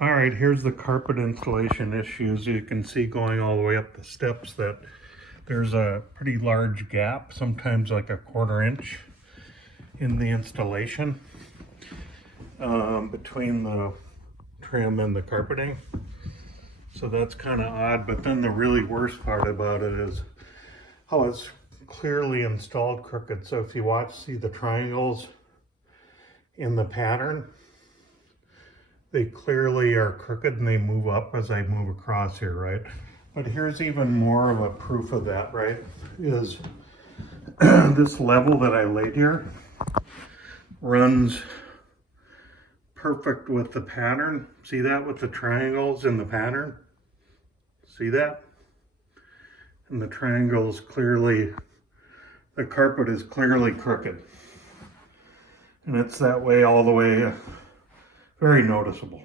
All right, here's the carpet installation issues. You can see going all the way up the steps that there's a pretty large gap, sometimes like a 1/4 inch in the installation between the trim and the carpeting. So that's kind of odd, but then the really worst part about it is how it's clearly installed crooked. So if you see the triangles in the pattern, they clearly are crooked and they move up as I move across here, right? But here's even more of a proof of that, right? Is this level that I laid here runs perfect with the pattern. See that with the triangles in the pattern? See that? And the triangles clearly, the carpet is clearly crooked. And it's that way all the way, very noticeable.